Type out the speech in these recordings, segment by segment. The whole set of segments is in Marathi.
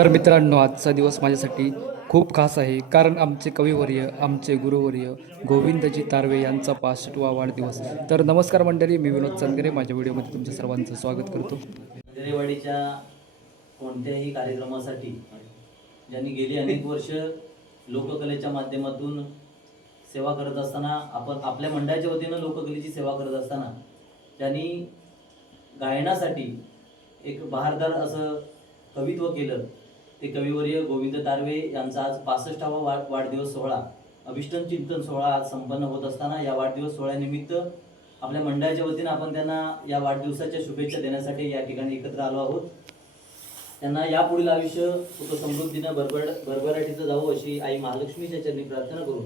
तर मित्रांनो, आजचा दिवस माझ्यासाठी खूप खास आहे, कारण आमचे कविवर्य, आमचे गुरुवर्य गोविंदजी तारवे यांचा 65वा वाढदिवस. तर नमस्कार मंडळी, मी विनोद चंदगरे माझ्या व्हिडिओमध्ये तुमच्या सर्वांचं स्वागत करतो. नजरेवाडीच्या कोणत्याही कार्यक्रमासाठी ज्यांनी गेली अनेक वर्ष लोककलेच्या माध्यमातून सेवा करत असताना, आपण आपल्या मंडळाच्या वतीनं लोककलेची सेवा करत असताना त्यांनी गायनासाठी एक बहारदार असं कवित्व केलं. ते कविवर्य गोविंद तारवे यांचा आज 65वा वाढदिवस सोहळा, अभिष्टन चिंतन सोहळा आज संपन्न होत असताना या वाढदिवस सोहळ्यानिमित्त आपल्या मंडळाच्या वतीनं आपण त्यांना या वाढदिवसाच्या शुभेच्छा देण्यासाठी या ठिकाणी एकत्र आलो आहोत. त्यांना यापुढील आयुष्य सुखसमृद्धीनं भरभराटीचं जावं अशी आई महालक्ष्मीच्या चरणी प्रार्थना करून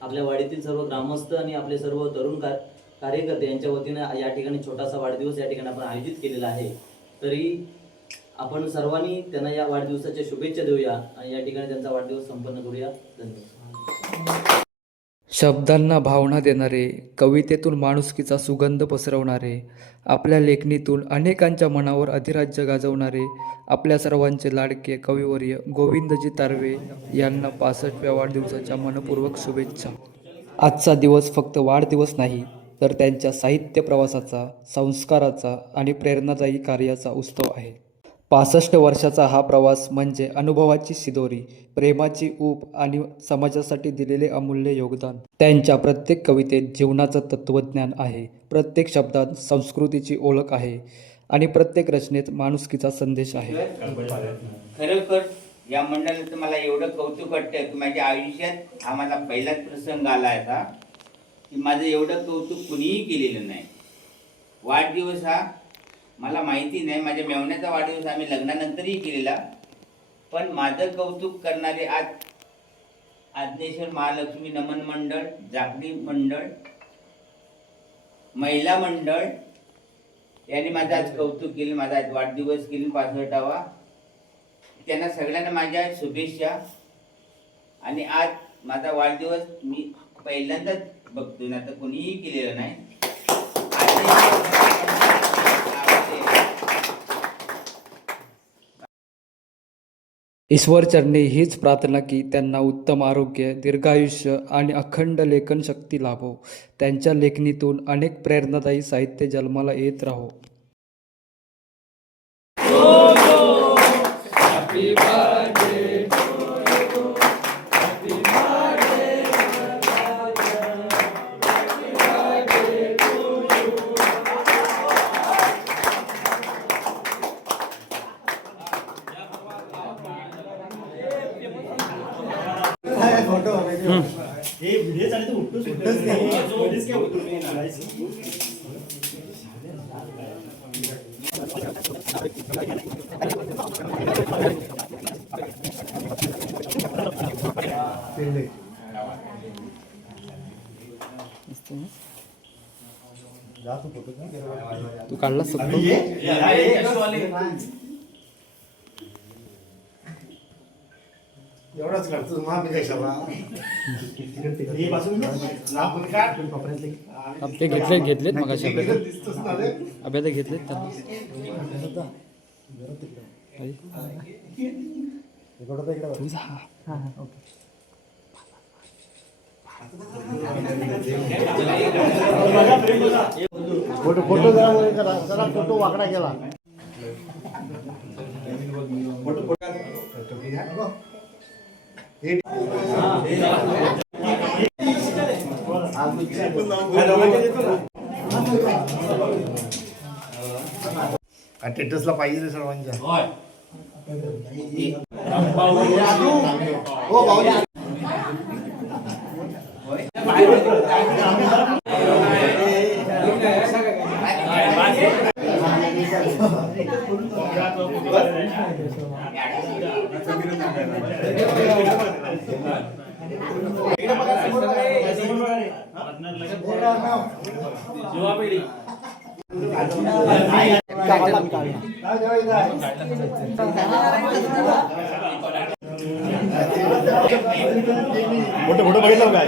आपल्या वाडीतील सर्व ग्रामस्थ आणि आपले सर्व तरुण कार्यकर्ते यांच्या वतीनं या ठिकाणी छोटासा वाढदिवस या ठिकाणी आपण आयोजित केलेला आहे. तरी आपण सर्वांनी त्यांना या वाढदिवसाच्या शुभेच्छा देऊया आणि या ठिकाणी त्यांचा वाढदिवस संपन्न करूया. धन्यवाद. शब्दांना भावना देणारे, कवितेतून माणुसकीचा सुगंध पसरवणारे, आपल्या लेखणीतून अनेकांच्या मनावर अधिराज्य गाजवणारे आपल्या सर्वांचे लाडके कविवर्य गोविंदजी तारवे यांना 65व्या वाढदिवसाच्या मनपूर्वक शुभेच्छा. आजचा दिवस फक्त वाढदिवस नाही, तर त्यांच्या साहित्य प्रवासाचा, संस्काराचा आणि प्रेरणादायी कार्याचा उत्सव आहे. 65 वर्षाचा हा प्रवास म्हणजे अनुभवाची शिदोरी, प्रेमाची ऊब आणि समाजासाठी दिलेले अमूल्य योगदान. त्यांच्या प्रत्येक कवितेत जीवनाचं तत्त्वज्ञान आहे, प्रत्येक शब्दात संस्कृतीची ओळख आहे आणि प्रत्येक रचनेत माणुसकीचा संदेश आहे. खरोखर या मंडळाचं मला एवढं कौतुक वाटतं की माझ्या आयुष्यात हा माझा पहिलाच प्रसंग आला आहे का की माझं एवढं कौतुक कुणीही केलेलं नाही. वाढदिवस हा मला माहिती नाही, माझ्या मेवण्याचा वाढदिवस आम्ही लग्नानंतरही केलेला, पण माझं कौतुक करणारे आज आज्ञेश्वर महालक्ष्मी नमन मंडळ, जागृती मंडळ, महिला मंडळ यांनी माझं आज कौतुक केले, माझा आज वाढदिवस केली 65वा. त्यांना सगळ्यांना माझ्या शुभेच्छा. आणि आज माझा वाढदिवस मी पहिल्यांदाच बघतो ना, तर कोणीही केलेलं नाही. ईश्वरचरणी हीच प्रार्थना की त्यांना उत्तम आरोग्य, दीर्घायुष्य आणि अखंड लेखन शक्ती लाभो. त्यांच्या लेखणीतून अनेक प्रेरणादायी साहित्य जन्माला येत राहो. तू काढला सगळं एवढाच काढतो ते घेतलेत मग अशा अभ्यास घेतलेत त्यांना. फोटो जरा फोटो वाकडा केला. टेटसला पाहिजे रे सर्वांच्या. हो भाऊ मोठं बघितलं काय.